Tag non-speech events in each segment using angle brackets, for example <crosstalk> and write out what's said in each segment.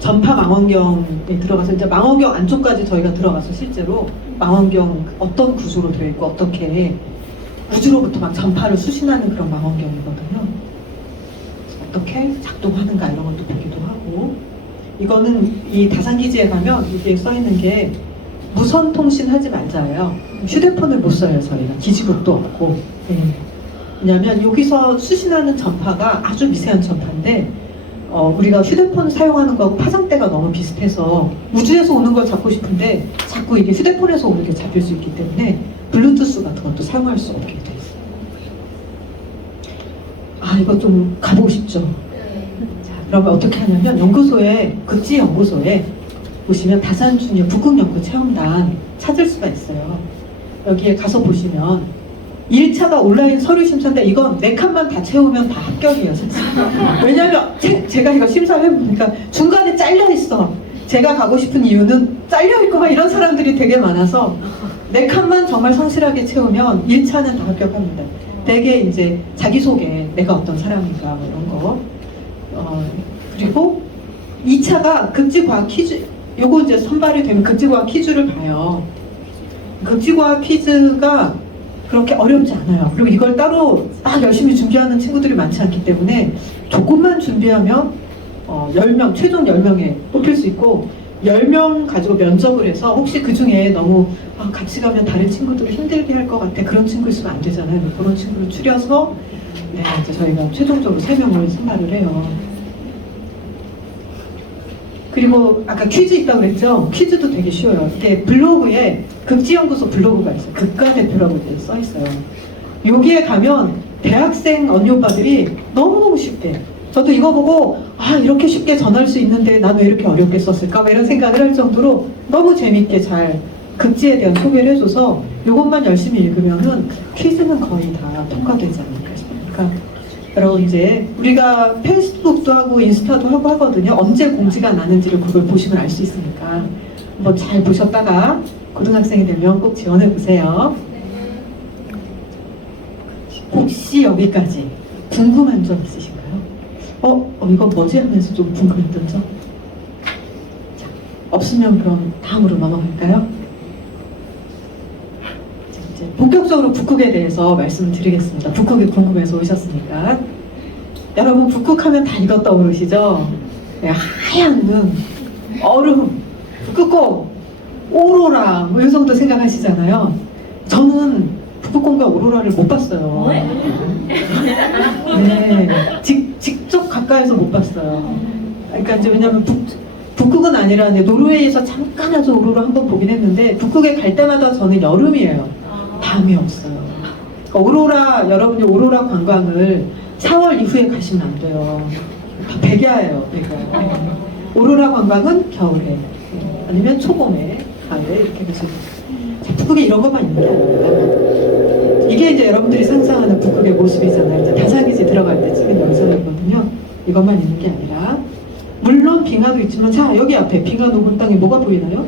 전파 망원경에 들어가서 이제 망원경 안쪽까지 저희가 들어가서 실제로 망원경 어떤 구조로 되어 있고 어떻게 우주로부터 막 전파를 수신하는 그런 망원경이거든요. 어떻게 작동하는가 이런 것도 보기도 하고 이거는 이 다산기지에 가면 이게 써 있는 게 무선 통신하지 말자예요. 휴대폰을 못 써요 저희가 기지국도 없고. 예. 왜냐하면 여기서 수신하는 전파가 아주 미세한 전파인데 어, 우리가 휴대폰 사용하는 거하고 파장대가 너무 비슷해서 우주에서 오는 걸 잡고 싶은데 자꾸 이게 휴대폰에서 오는 게 잡힐 수 있기 때문에 블루투스 같은 것도 사용할 수 없게 돼 있어요. 아 이거 좀 가보고 싶죠. 자 그러면 어떻게 하냐면 연구소에 극지 연구소에 보시면 다산 주니어 북극 연구 체험단 찾을 수가 있어요. 여기에 가서 보시면 1차가 온라인 서류 심사인데 이건 네 칸만 다 채우면 다 합격이에요. 왜냐면 제, 제가 이거 심사를 해보니까 중간에 잘려 있어. 제가 가고 싶은 이유는 잘려 있고 막 이런 사람들이 되게 많아서 네 칸만 정말 성실하게 채우면 1차는 다 합격합니다. 대개 이제 자기소개, 내가 어떤 사람인가 뭐 이런 거. 어, 그리고 2차가 극지과학 퀴즈, 요거 이제 선발이 되면 극지과학 퀴즈를 봐요. 극지과학 퀴즈가 그렇게 어렵지 않아요. 그리고 이걸 따로 딱 열심히 준비하는 친구들이 많지 않기 때문에 조금만 준비하면 어, 10명, 최종 10명에 뽑힐 수 있고 10명 가지고 면접을 해서 혹시 그 중에 너무 아, 같이 가면 다른 친구들을 힘들게 할 것 같아 그런 친구 있으면 안 되잖아요. 그런 친구를 추려서 네, 이제 저희가 최종적으로 3명을 선발을 해요. 그리고 아까 퀴즈 있다고 그랬죠? 퀴즈도 되게 쉬워요. 이게 블로그에 극지연구소 블로그가 있어요. 극과 대표라고 이제 써 있어요. 여기에 가면 대학생 언니 오빠들이 너무너무 쉽게 저도 이거 보고 아 이렇게 쉽게 전할 수 있는데 난 왜 이렇게 어렵게 썼을까 뭐 이런 생각을 할 정도로 너무 재밌게 잘 극지에 대한 소개를 해줘서 이것만 열심히 읽으면은 퀴즈는 거의 다 통과되지 않을까 싶어요. 그러니까 여러분 이제 우리가 페이스북도 하고 인스타도 하고 하거든요. 언제 공지가 나는지를 그걸 보시면 알 수 있으니까 한번 잘 보셨다가 고등학생이 되면 꼭 지원해 보세요. 혹시 여기까지 궁금한 점 있으신가요? 어, 어 이거 뭐지 하면서 좀 궁금했던 점? 자, 없으면 그럼 다음으로 넘어갈까요? 본격적으로 북극에 대해서 말씀을 드리겠습니다. 북극이 궁금해서 오셨으니까. 여러분 북극 하면 다 이것 떠오르시죠? 네, 하얀 눈, 얼음, 북극곰, 오로라 뭐이 정도 생각하시잖아요. 저는 북극곰과 오로라를 못 봤어요. 네, 직, 직접 가까이서 못 봤어요. 그러니까 이제 왜냐면 북, 북극은 아니라 노르웨이에서 잠깐 아주 오로라 한번 보긴 했는데 북극에 갈 때마다 저는 여름이에요. 밤이 없어요. 오로라 여러분이 오로라 관광을 4월 이후에 가시면 안 돼요. 다 백야예요, 백야. 오로라 관광은 겨울에 네, 아니면 초봄에 가을에 이렇게 가시면 돼요. 자, 북극에 이런 것만 있는 게 아닙니다. 이게 이제 여러분들이 상상하는 북극의 모습이잖아요. 이제 다산기지 들어갈 때 찍은 영상이거든요. 이것만 있는 게 아니라 물론 빙하도 있지만 자 여기 앞에 빙하 녹은 땅에 뭐가 보이나요?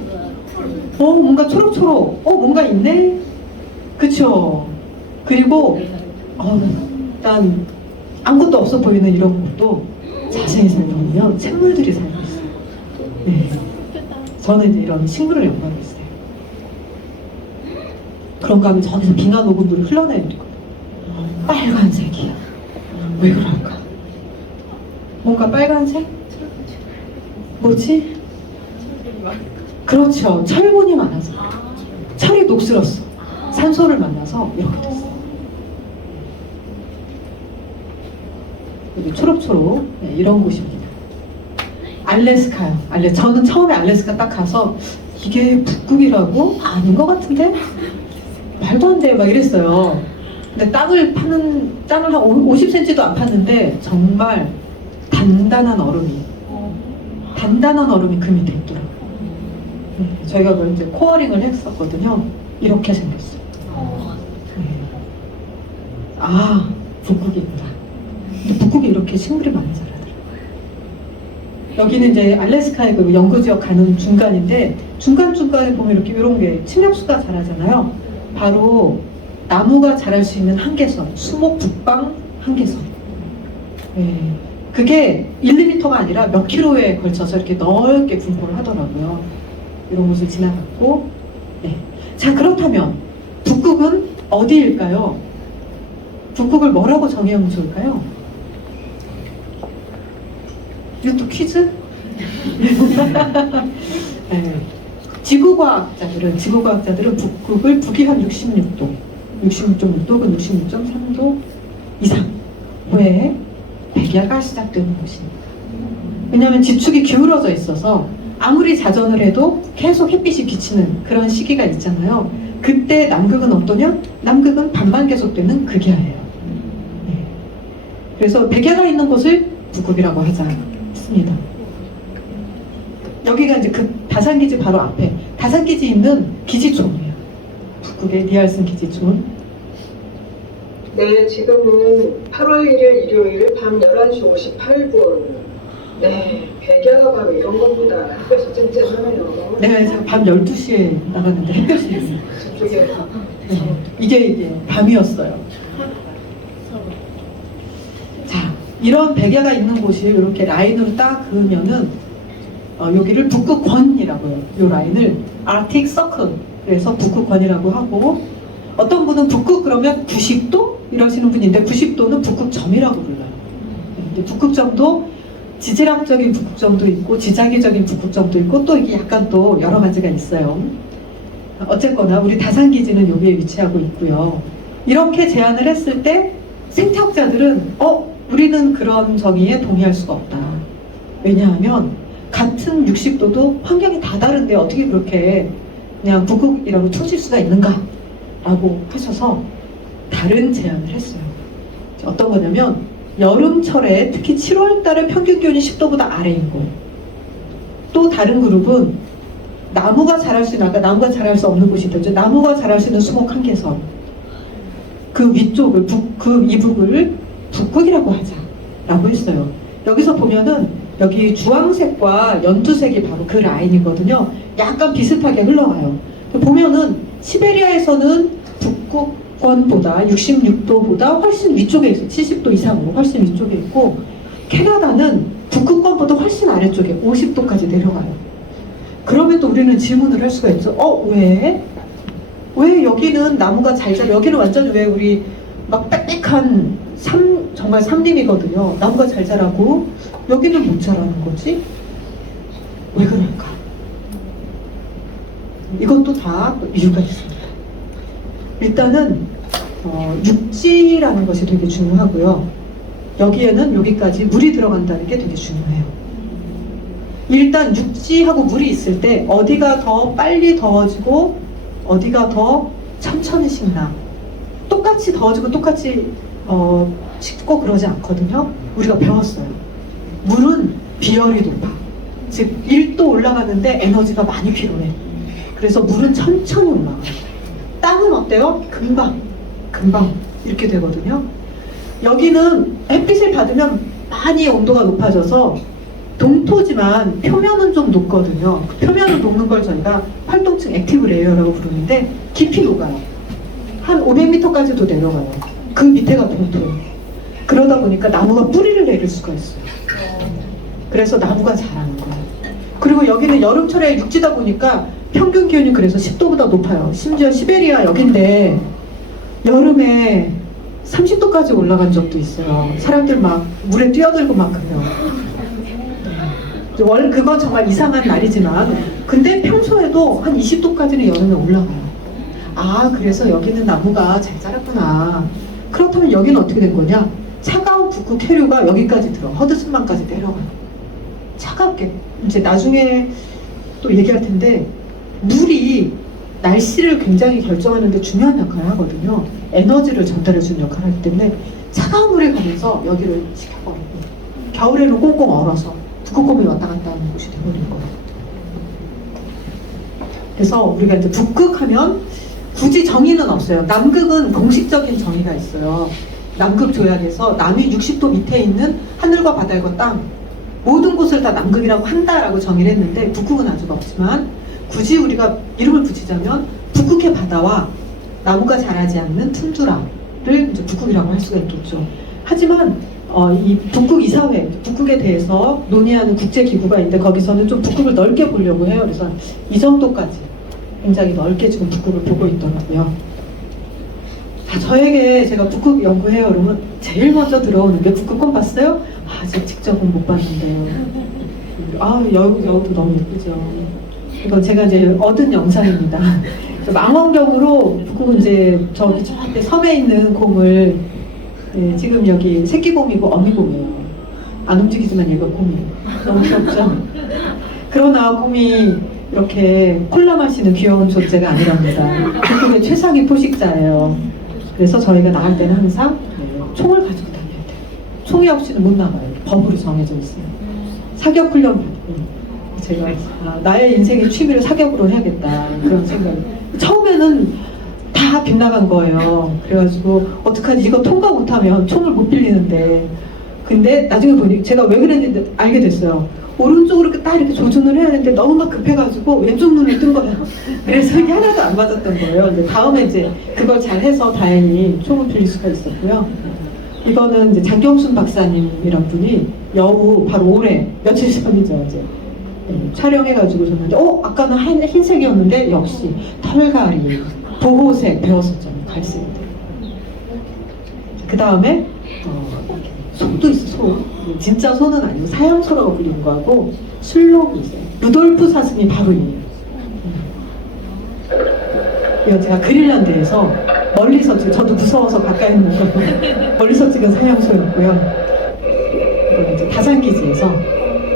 어 뭔가 초록초록 어 뭔가 있네 그쵸 그리고 어, 일단 아무것도 없어 보이는 이런 곳도 자세히 살펴보면 생물들이 살고 있어요 네. 저는 이제 이런 식물을 연구하고 있어요 그런가 하면 저기서 빙하 녹은 물이 흘러내리거든요 빨간색이야 왜 그럴까 뭔가 빨간색? 뭐지? 그렇죠. 철분이 많아서. 철이 녹슬었어. 산소를 만나서 이렇게 됐어. 여기 초록초록 네, 이런 곳입니다. 알래스카요. 알래. 저는 처음에 알래스카 딱 가서 이게 북극이라고 아닌 것 같은데 말도 안 돼 막 이랬어요. 근데 땅을 파는 땅을 한 50cm도 안 팠는데 정말 단단한 얼음이 단단한 얼음이 그 밑에 있더라고요. 네, 저희가 그걸 이제 코어링을 했었거든요. 이렇게 생겼어요. 네. 아, 북극이구나. 북극에 이렇게 식물이 많이 자라더라고요. 여기는 이제 알래스카의 그 연구 지역 가는 중간인데 중간중간에 보면 이렇게 이런 게 침략수가 자라잖아요. 바로 나무가 자랄 수 있는 한계선, 수목 북방 한계선. 네. 그게 1, 2m가 아니라 몇 킬로에 걸쳐서 이렇게 넓게 분포를 하더라고요. 이런 곳을 지나갔고, 네. 자, 그렇다면 북극은 어디일까요? 북극을 뭐라고 정의하면 좋을까요? 이것도 퀴즈? <laughs> 네. 지구과학자들은 지구과학자들은 북극을 북위 한 66도, 66.6도, 그 66.3도 이상 왜 백야가 시작되는 곳입니다. 왜냐하면 지축이 기울어져 있어서 아무리 자전을 해도 계속 햇빛이 비치는 그런 시기가 있잖아요. 그때 남극은 어떠냐? 남극은 밤만 계속되는 극야예요. 네. 그래서 백야가 있는 곳을 북극이라고 하자 했습니다. 여기가 이제 그 다산기지 바로 앞에 다산기지 있는 기지촌이에요. 북극의 니알슨 기지촌. 네, 지금은 8월 1일 일요일 밤 11시 58분. 네, 백야가 바로 이런 것보다 햇볕이 쨍쨍하네요. 내가 밤 12시에 나갔는데 햇볕이 있어요. 저쪽에 네, 이게 이게 밤이었어요. 자, 이런 백야가 있는 곳이 이렇게 라인으로 딱 그으면은 어, 여기를 북극권이라고 해요. 이 라인을 아틱 서클 그래서 북극권이라고 하고 어떤 분은 북극 그러면 90도 이러시는 분인데 90도는 북극점이라고 불러요. 네, 근데 북극점도 지질학적인 북극점도 있고 지자기적인 북극점도 있고 또 이게 약간 또 여러 가지가 있어요. 어쨌거나 우리 다산기지는 여기에 위치하고 있고요. 이렇게 제안을 했을 때 생태학자들은 어 우리는 그런 정의에 동의할 수가 없다. 왜냐하면 같은 60도도 환경이 다 다른데 어떻게 그렇게 그냥 북극이라고 쳐질 수가 있는가 라고 하셔서 다른 제안을 했어요. 어떤 거냐면 여름철에 특히 7월 달에 평균 기온이 10도보다 아래인 곳. 또 다른 그룹은 나무가 자랄 수 있는 아까 나무가 자랄 수 없는 곳이 있죠. 나무가 자랄 수 있는 수목 한계선. 그 위쪽을 북, 그 이북을 북극이라고 하자라고 했어요. 여기서 보면은 여기 주황색과 연두색이 바로 그 라인이거든요. 약간 비슷하게 흘러가요. 보면은 시베리아에서는 북극권보다 66도보다 훨씬 위쪽에 있어요. 70도 이상으로 훨씬 위쪽에 있고 캐나다는 북극권보다 훨씬 아래쪽에 50도까지 내려가요. 그럼에도 우리는 질문을 할 수가 있죠. 어, 왜? 왜 여기는 나무가 잘 자라? 여기는 완전 왜 우리 막 빽빽한 삼, 정말 삼림이거든요. 나무가 잘 자라고 여기는 못 자라는 거지? 왜 그럴까? 이것도 다 이유가 있습니다. 일단은 어, 육지라는 것이 되게 중요하고요. 여기에는 여기까지 물이 들어간다는 게 되게 중요해요. 일단 육지하고 물이 있을 때 어디가 더 빨리 더워지고 어디가 더 천천히 식나 똑같이 더워지고 똑같이 어, 식고 그러지 않거든요. 우리가 배웠어요. 물은 비열이 높아. 즉 1도 올라가는데 에너지가 많이 필요해. 그래서 물은 천천히 올라가. 땅은 어때요? 금방, 금방 이렇게 되거든요. 여기는 햇빛을 받으면 많이 온도가 높아져서 동토지만 표면은 좀 녹거든요. 그 표면을 녹는 걸 저희가 활동층 액티브 레이어라고 부르는데 깊이 녹아요. 한 500m까지도 내려가요. 그 밑에가 동토예요. 그러다 보니까 나무가 뿌리를 내릴 수가 있어요. 그래서 나무가 자라는 거예요. 그리고 여기는 여름철에 육지다 보니까 평균 기온이 그래서 10도보다 높아요. 심지어 시베리아 여긴데 여름에 30도까지 올라간 적도 있어요. 사람들 막 물에 뛰어들고 막 그래요. 월 그건 정말 이상한 날이지만 근데 평소에도 한 20도까지는 여름에 올라가요. 아 그래서 여기는 나무가 잘 자랐구나. 그렇다면 여기는 어떻게 된 거냐? 차가운 북극 해류가 여기까지 들어 허드슨만까지 내려가요. 차갑게 이제 나중에 또 얘기할 텐데 물이 날씨를 굉장히 결정하는데 중요한 역할을 하거든요. 에너지를 전달해주는 역할을 하기 때문에 차가운 물이 가면서 여기를 식혀버리고 겨울에는 꽁꽁 얼어서 북극곰이 왔다 갔다 하는 곳이 되버린 거예요. 그래서 우리가 이제 북극하면 굳이 정의는 없어요. 남극은 공식적인 정의가 있어요. 남극 조약에서 남이 60도 밑에 있는 하늘과 바다과 땅 모든 곳을 다 남극이라고 한다라고 정의를 했는데 북극은 아직 없지만 굳이 우리가 이름을 붙이자면 북극의 바다와 나무가 자라지 않는 툰드라를 이제 북극이라고 할 수가 있겠죠. 하지만 어, 이 북극 이사회, 북극에 대해서 논의하는 국제 기구가 있는데 거기서는 좀 북극을 넓게 보려고 해요. 그래서 이 정도까지 굉장히 넓게 지금 북극을 보고 있더라고요. 자, 저에게 제가 북극 연구해요. 그러면 제일 먼저 들어오는 게 북극권 봤어요? 아, 제가 직접은 못 봤는데요. 아, 여우, 여우도 너무 예쁘죠. 이건 제가 이제 얻은 영상입니다. 망원경으로 북극은 이제 저기 저 앞에 섬에 있는 곰을 네, 지금 여기 새끼곰이고 어미곰이에요. 안 움직이지만 얘가 곰이에요. 너무 귀엽죠? 그러나 곰이 이렇게 콜라 마시는 귀여운 존재가 아니랍니다. 북극의 최상위 포식자예요. 그래서 저희가 나갈 때는 항상 네, 총을 가지고 다녀야 돼요. 총이 없이는 못 나가요. 법으로 정해져 있어요. 사격 훈련 제가 아, 나의 인생의 취미를 사격으로 해야겠다 그런 생각. 처음에는 다 빗나간 거예요. 그래가지고 어떡하지 이거 통과 못하면 총을 못 빌리는데 근데 나중에 보니 제가 왜 그랬는지 알게 됐어요. 오른쪽으로 딱 이렇게 조준을 해야 되는데 너무 막 급해가지고 왼쪽 눈을 뜬 거예요. <laughs> 그래서 이게 하나도 안 맞았던 거예요. 근데 다음에 이제 그걸 잘 해서 다행히 총을 빌릴 수가 있었고요. 이거는 이제 장경순 박사님이란 분이 여우 바로 올해 며칠 전이죠 어제 네, 촬영해가지고 줬는데 어 아까는 한, 흰색이었는데 역시 털갈이 보호색 배웠었죠 갈색 그 다음에 어, 소도 있어 소 진짜 소는 아니고 사양소라고 불리는 거하고 술록이 있어요 루돌프 사슴이 바로 얘예요. 이거 제가 그린란드에서 멀리서 찍은 저도 무서워서 가까이 있는 거. 멀리서 찍은 사양소였고요. 이건 이제 다산기지에서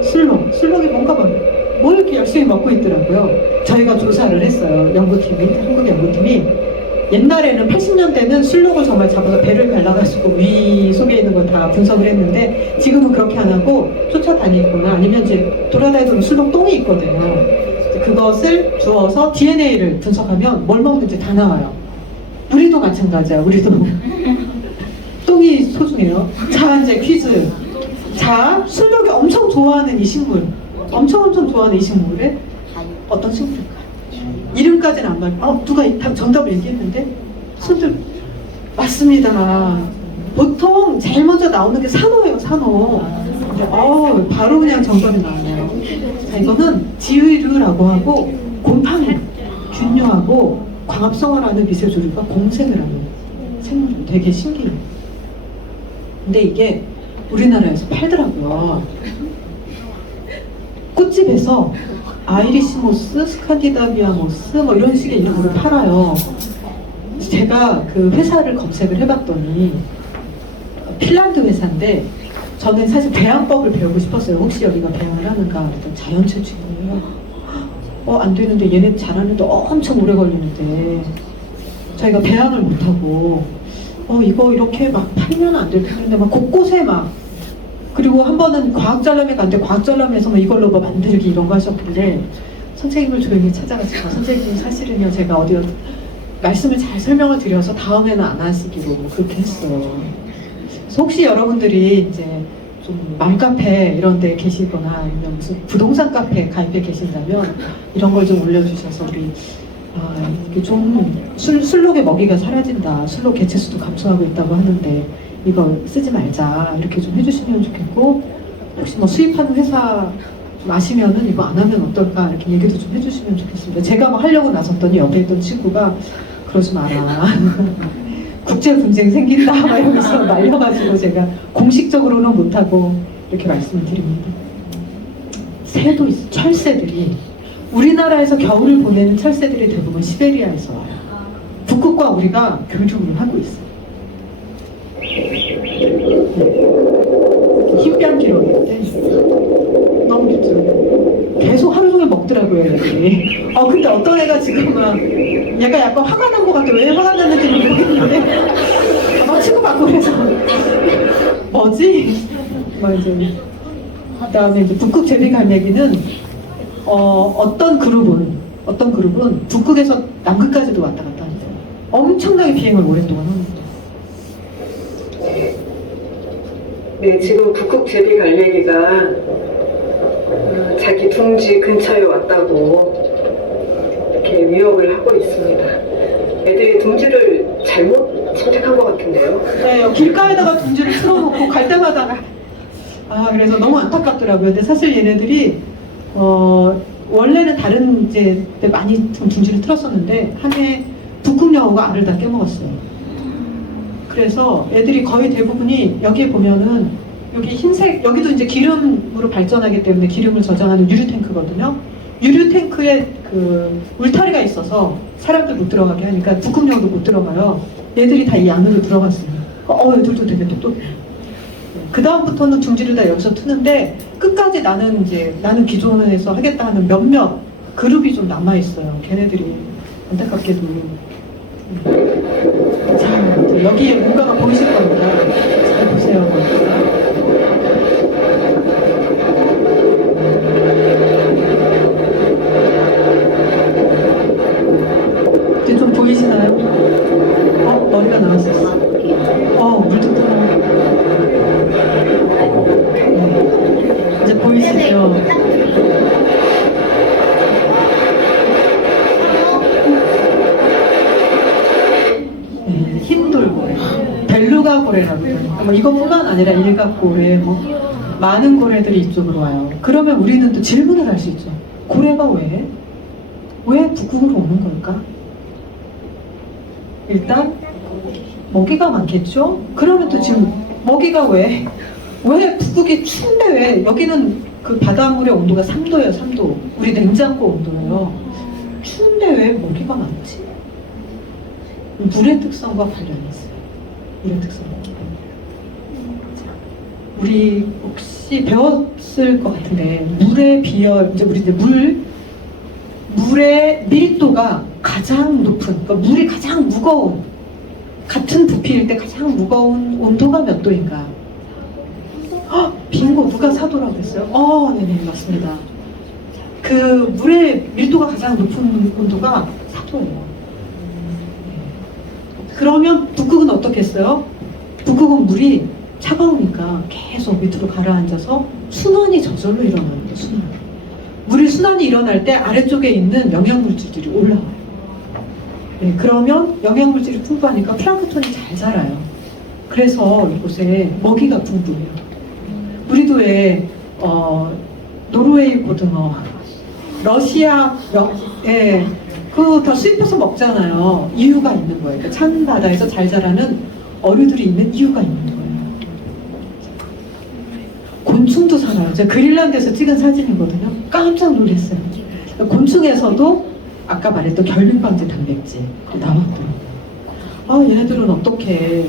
술록 술록이 뭔가 막뭘 이렇게 열심히 먹고 있더라고요. 저희가 조사를 했어요. 연구팀이 한국 연구팀이 옛날에는 80년대는 술록을 정말 잡아서 배를 갈라가지고 위 속에 있는 걸다 분석을 했는데 지금은 그렇게 안 하고 쫓아다니거나 아니면 이제 돌아다니는 술록 똥이 있거든요 그것을 주어서 DNA를 분석하면 뭘 먹는지 다 나와요. 우리도 마찬가지야. 우리도 <laughs> 똥이 소중해요. 자 이제 퀴즈. 자 술록이 엄청 좋아하는 이 식물, 엄청 엄청 좋아하는 이 식물은 어떤 식물일까? 이름까지는 안 말. 어 누가 정답을 얘기했는데 손들 맞습니다. 보통 제일 먼저 나오는 게 산호예요. 산호. 어 바로 그냥 정답이 나와요. 자, 이거는 지의류라고 하고 곰팡이, 균류하고 광합성어라는 미세조류가 공생을 하는 생물 되게 신기해요. 근데 이게 우리나라에서 팔더라고요. 꽃집에서 아이리시모스, 스칸디나비아모스 뭐 이런 식의 이름으로 팔아요. 제가 그 회사를 검색을 해봤더니 핀란드 회사인데 저는 사실 배양법을 배우고 싶었어요. 혹시 여기가 배양을 하는가? 자연체 취급이에요. 어, 안 되는데 얘네 잘하는데 엄청 오래 걸리는데 저희가 배양을 못하고 어, 이거 이렇게 막 팔면 안 될 텐데 막 곳곳에 막 그리고 한 번은 과학전람회 갔는데 과학전람회에서 뭐 이걸로 뭐 만들기 이런 거 하셨길래 선생님을 조용히 찾아가지고 선생님 사실은요 제가 어디 말씀을 잘 설명을 드려서 다음에는 안 하시기로 뭐 그렇게 했어요. 그래서 혹시 여러분들이 이제 좀 맘카페 이런 데 계시거나 아니면 무슨 부동산 카페 가입해 계신다면 이런 걸 좀 올려주셔서 우리 아, 이게 좀 술, 술록의 먹이가 사라진다. 술록 개체수도 감소하고 있다고 하는데 이거 쓰지 말자. 이렇게 좀 해주시면 좋겠고 혹시 뭐 수입하는 회사 좀 아시면은 이거 안 하면 어떨까 이렇게 얘기도 좀 해주시면 좋겠습니다. 제가 뭐 하려고 나섰더니 옆에 있던 친구가 그러지 마라. <laughs> 국제 분쟁 생긴다 막 이러면서 <laughs> 말려가지고 제가 공식적으로는 못하고 이렇게 말씀을 드립니다. 새도 있어 철새들이 우리나라에서 겨울을 보내는 철새들이 대부분 시베리아에서 와요. 북극과 우리가 교류를 하고 있어요. 흰뺨 기록인데 너무 좋죠. 계속 하루 종일 먹더라고요, 얘들이. 어, 근데 어떤 애가 지금 막 얘가 약간 화가 난 것 같아. 왜 화가 났는지는 모르겠는데 막 친구 받고 그래서 뭐지? 뭐 이제 그 다음에 이제 북극 제비 간 얘기는 어, 어떤 그룹은 어떤 그룹은 북극에서 남극까지도 왔다 갔다 하는데 엄청나게 비행을 오랫동안 합니다. 네, 지금 북극 제비 갈매기가 어, 자기 둥지 근처에 왔다고 이렇게 위협을 하고 있습니다. 애들이 둥지를 잘못 침착한 것 같은데요. 네, 길가에다가 둥지를 틀어놓고 갈 때마다 아 그래서 너무 안타깝더라고요. 근데 사실 얘네들이 어 원래는 다른 이제 때 많이 좀 둥지를 틀었었는데 한 해 북극여우가 알을 다 깨먹었어요. 그래서 애들이 거의 대부분이 여기에 보면은 여기 흰색 여기도 이제 기름으로 발전하기 때문에 기름을 저장하는 유류 탱크거든요. 유류 탱크에 그 울타리가 있어서 사람들 못 들어가게 하니까 북극여우도 못 들어가요. 얘들이 다 이 안으로 들어갔어요. 어, 애들도 되게 똑똑해요. 그 다음부터는 둥지를 다 여기서 트는데 끝까지 나는 이제 나는 기존에서 하겠다 하는 몇몇 그룹이 좀 남아 있어요. 걔네들이 안타깝게도 음. 여기에 뭔가가 보이실 겁니다. 잘 보세요. 이제 좀 보이시나요? 어 머리가 나왔었어. 어 물도 들어. 네. 이제 보이시죠? 네, 흰돌고래, 벨루가 고래라고 그러니까 뭐 이것뿐만 아니라 일각고래, 뭐 많은 고래들이 이쪽으로 와요. 그러면 우리는 또 질문을 할 수 있죠. 고래가 왜? 왜 북극으로 오는 걸까? 일단 먹이가 많겠죠? 그러면 또 지금 먹이가 왜? 왜 북극이 추운데 왜? 여기는 그 바닷물의 온도가 3도예요, 3도. 우리 냉장고 온도예요. 추운데 왜 먹이가 많지? 물의 특성과 관련이 있어요. 물의 특성과. 자, 우리 혹시 배웠을 것 같은데 물의 비열, 이제 우리 이제 물 물의 밀도가 가장 높은, 그러니까 물이 가장 무거운 같은 부피일 때 가장 무거운 온도가 몇 도인가? 헉, 빙고 누가 사도라고 했어요? 어, 네네 맞습니다. 그 물의 밀도가 가장 높은 온도가 4도예요. 그러면 북극은 어떻겠어요? 북극은 물이 차가우니까 계속 밑으로 가라앉아서 순환이 저절로 일어나는 거예요. 순환. 물이 순환이 일어날 때 아래쪽에 있는 영양물질들이 올라와요. 네, 그러면 영양물질이 풍부하니까 플랑크톤이 잘 자라요. 그래서 이곳에 먹이가 풍부해요. 우리도 왜 어, 노르웨이 고등어, 러시아 여, 예, 그다 수입해서 먹잖아요. 이유가 있는 거예요. 그찬 바다에서 잘 자라는 어류들이 있는 이유가 있는 거예요. 곤충도 살아요. 제가 그린란드에서 찍은 사진이거든요. 깜짝 놀랐어요. 곤충에서도 아까 말했던 결핍방지 단백질 나왔더라고요. 아 얘네들은 어떻게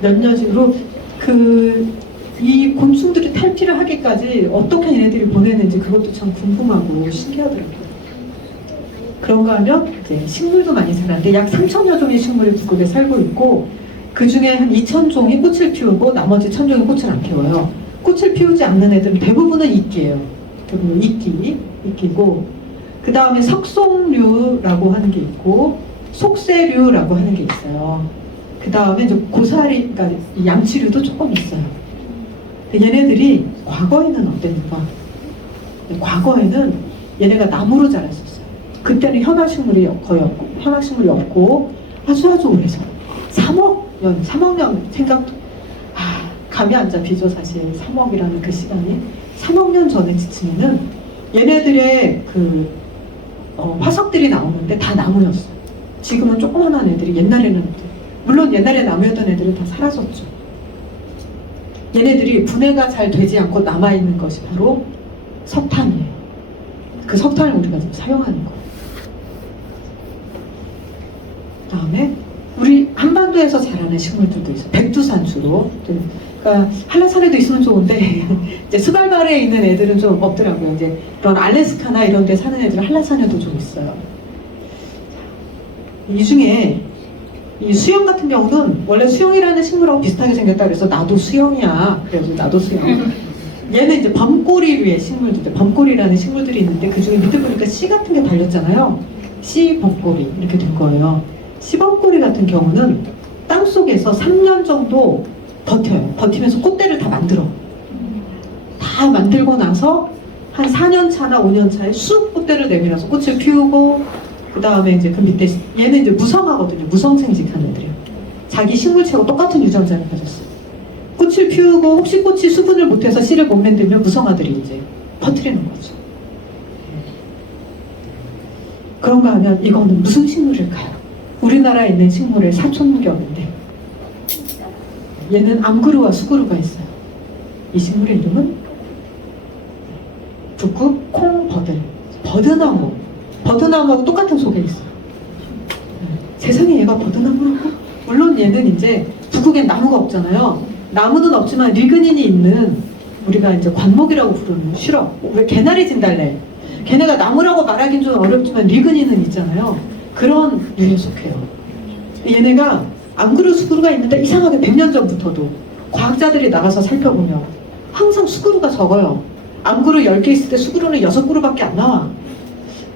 몇 년으로 그 이 곤충들이 탈피를 하기까지 어떻게 얘네들이 보내는지 그것도 참 궁금하고 신기하더라고요. 그런가 하면 이제 식물도 많이 사는데 약 3천여 종의 식물이 북극에 살고 있고 그 중에 한 2천 종이 꽃을 피우고 나머지 천 종이 꽃을 안 피워요. 꽃을 피우지 않는 애들은 대부분은 이끼예요. 대부분 이끼, 이끼고 그 다음에 석송류라고 하는 게 있고 속세류라고 하는 게 있어요. 그 다음에 고사리, 그러니까 이 양치류도 조금 있어요. 얘네들이 과거에는 어땠는가? 과거에는 얘네가 나무로 자랐었어요. 그때는 현화식물이 거의 없고, 현화식물이 없고, 아주 아주 오래전. 3억 년, 3억 년 생각도, 아, 감이 안 잡히죠, 사실. 3억이라는 그 시간이. 3억 년 전에 지치면은 얘네들의 그, 어, 화석들이 나오는데 다 나무였어요. 지금은 조그만한 애들이 옛날에는, 물론 옛날에 나무였던 애들은 다 사라졌죠. 얘네들이 분해가 잘 되지 않고 남아있는 것이 바로 석탄이에요. 그 석탄을 우리가 지금 사용하는 거예요. 다음에 우리 한반도에서 자라는 식물들도 있어요. 백두산 주로. 그러니까 한라산에도 있으면 좋은데 <laughs> 이제 스발바르에 있는 애들은 좀 없더라고요. 이제 그런 알래스카나 이런 데 사는 애들은 한라산에도 좀 있어요. 이 중에 이 수영 같은 경우는 원래 수영이라는 식물하고 비슷하게 생겼다 그래서 나도 수영이야. 그래서 나도 수영. 얘는 이제 밤꼬리류의 식물들, 밤꼬리라는 식물들이 있는데 그 중에 밑에 보니까 씨 같은 게 달렸잖아요. 씨 범꼬리 이렇게 된 거예요. 씨 범꼬리 같은 경우는 땅 속에서 3년 정도 버텨요. 버티면서 꽃대를 다 만들어. 다 만들고 나서 한 4년 차나 5년 차에 쑥 꽃대를 내밀어서 꽃을 피우고 그 다음에 이제 그 밑에 얘는 이제 무성하거든요. 무성 생식하는 애들이에요. 자기 식물체하고 똑같은 유전자를 가졌어요. 꽃을 피우고 혹시 꽃이 수분을 못해서 씨를 못 만들면 무성아들이 이제 퍼뜨리는 거죠. 그런가 하면 이거는 무슨 식물일까요? 우리나라에 있는 식물의 사촌격인데 얘는 암그루와 수그루가 있어요. 이 식물의 이름은 북극 콩버들 버드나무 버드나무하고 똑같은 속에 있어요. 네. 세상에 얘가 버드나무라고? 물론 얘는 이제 북극엔 나무가 없잖아요. 나무는 없지만 리그닌이 있는 우리가 이제 관목이라고 부르는 실어 왜 개나리 진달래 걔네가 나무라고 말하긴 좀 어렵지만 리그닌은 있잖아요. 그런 류에 속해요. 얘네가 암그루 수그루가 있는데 이상하게 100년 전부터도 과학자들이 나가서 살펴보면 항상 수그루가 적어요. 암그루 10개 있을 때 수그루는 6그루밖에 안 나와.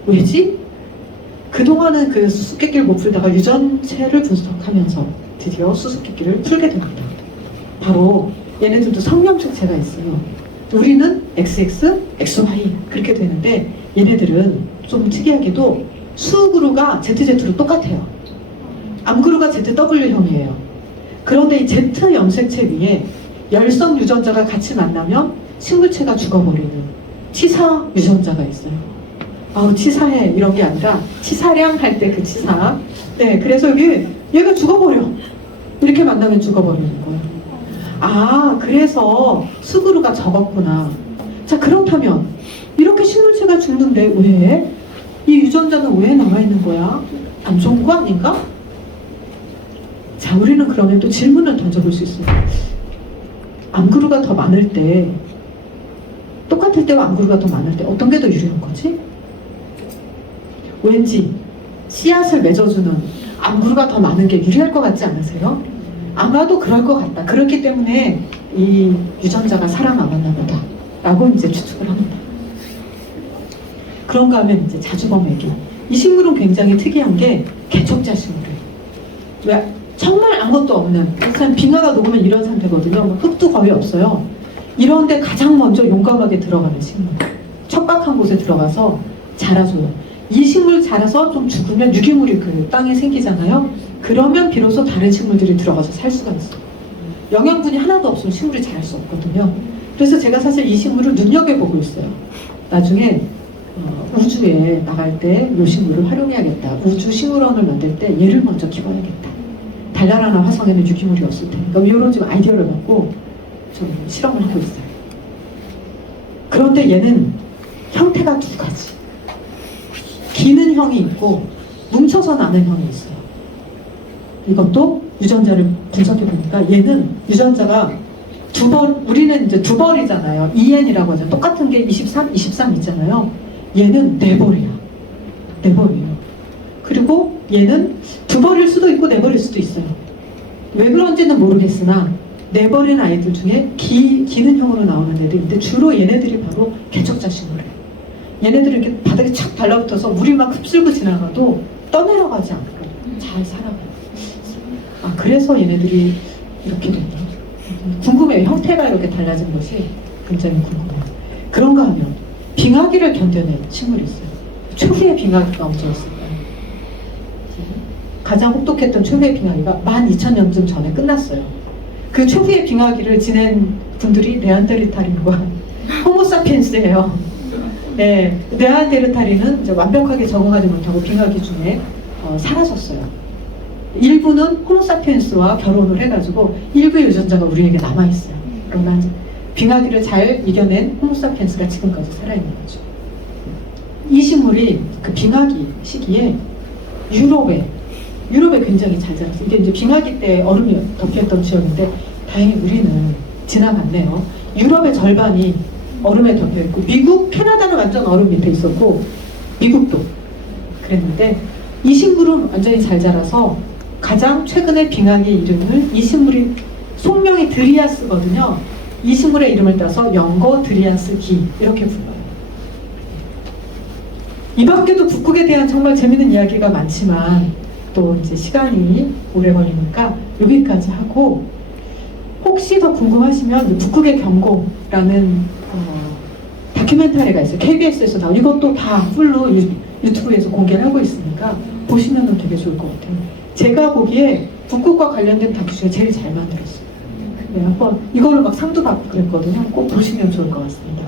왜지? 그동안은 그 수수께끼를 못 풀다가 유전체를 분석하면서 드디어 수수께끼를 풀게 됩니다. 바로 얘네들도 성명체체가 있어요. 우리는 XX, XY 그렇게 되는데 얘네들은 좀 특이하게도 수그루가 ZZ로 똑같아요. 암그루가 ZW형이에요. 그런데 이 Z 염색체 위에 열성 유전자가 같이 만나면 식물체가 죽어버리는 치사 유전자가 있어요. 아우 치사해 이런 게 아니라 치사량 할 때 그 치사. 네, 그래서 여기 얘가 죽어버려. 이렇게 만나면 죽어버리는 거예요. 아, 그래서 수그루가 적었구나. 자, 그렇다면 이렇게 식물체가 죽는데 왜? 이 유전자는 왜 남아있는 거야? 안 좋은 거 아닌가? 자, 우리는 그러면 또 질문을 던져볼 수 있어요. 암그루가 더 많을 때, 똑같을 때와 암그루가 더 많을 때 어떤 게 더 유리한 거지? 왠지 씨앗을 맺어주는 암그루가 더 많은 게 유리할 것 같지 않으세요? 아마도 그럴 것 같다. 그렇기 때문에 이 유전자가 살아남았나 보다. 라고 이제 추측을 합니다. 그런가 하면 이제 자주범에게. 이 식물은 굉장히 특이한 게 개척자 식물이에요. 왜? 정말 아무것도 없는, 일단 빙하가 녹으면 이런 상태거든요. 뭐 흙도 거의 없어요. 이런데 가장 먼저 용감하게 들어가는 식물. 척박한 곳에 들어가서 자라줘요. 이 식물 자라서 좀 죽으면 유기물이 그 땅에 생기잖아요. 그러면 비로소 다른 식물들이 들어가서 살 수가 있어요. 영양분이 하나도 없으면 식물이 자랄 수 없거든요. 그래서 제가 사실 이 식물을 눈여겨보고 있어요. 나중에 어, 우주에 나갈 때 이 식물을 활용해야겠다. 우주 식물원을 만들 때 얘를 먼저 키워야겠다. 달나라나 화성에는 유기물이 없을 테니까 이런 지금 아이디어를 갖고 좀 실험을 하고 있어요. 그런데 얘는 형태가 두 가지. 기는 형이 있고 뭉쳐서 나는 형이 있어요. 이것도 유전자를 분석해 보니까 얘는 유전자가 두 벌, 우리는 이제 두 벌이잖아요. EN이라고 하죠. 똑같은 게 23, 23 있잖아요. 얘는 네 벌이야. 네 벌이에요. 그리고 얘는 두 벌일 수도 있고 네 벌일 수도 있어요. 왜 그런지는 모르겠으나 네 벌인 아이들 중에 기, 기는 형으로 나오는 애들인데 주로 얘네들이 바로 개척자 식물이에요. 얘네들은 이렇게 바닥에 착 달라붙어서 물이 막 흡수고 지나가도 떠내려가지 않고 잘 살아가요. 아 그래서 얘네들이 이렇게 됐나? 궁금해요. 형태가 이렇게 달라진 것이 굉장히 궁금해요. 그런가 하면 빙하기를 견뎌낸 식물이 있어요. 최후의 빙하기가 언제였을까요? 가장 혹독했던 최후의 빙하기가 12,000년쯤 전에 끝났어요. 그 최후의 빙하기를 지낸 분들이 네안데르탈인과 <laughs> 호모사피엔스예요. 네, 네안데르탈인은 이제 완벽하게 적응하지 못하고 빙하기 중에 어, 사라졌어요. 일부는 호모사피엔스와 결혼을 해가지고 일부의 유전자가 우리에게 남아있어요. 그러나 빙하기를 잘 이겨낸 호모사피엔스가 지금까지 살아있는 거죠. 이 식물이 그 빙하기 시기에 유럽에 유럽에 굉장히 잘 자랐어요. 이게 이제 빙하기 때 얼음이 덮였던 지역인데 다행히 우리는 지나갔네요. 유럽의 절반이 얼음에 덮여 있고 미국, 캐나다는 완전 얼음 밑에 있었고 미국도 그랬는데 이 식물은 완전히 잘 자라서 가장 최근에 빙하기 이름을 이 식물이 속명이 드리아스거든요. 이 식물의 이름을 따서 영거 드리아스 기 이렇게 불러요. 이 밖에도 북극에 대한 정말 재밌는 이야기가 많지만 또 이제 시간이 오래 걸리니까 여기까지 하고 혹시 더 궁금하시면 북극의 경고라는 어, 다큐멘터리가 있어요. KBS에서 나온 이것도 다 풀로 유, 유튜브에서 공개를 하고 있으니까 보시면 되게 좋을 것 같아요. 제가 보기에 북극과 관련된 다큐 중에 제일 잘 만들었어요. 네, 한번 이거를 막 상도 받고 그랬거든요. 꼭 보시면 좋을 것 같습니다.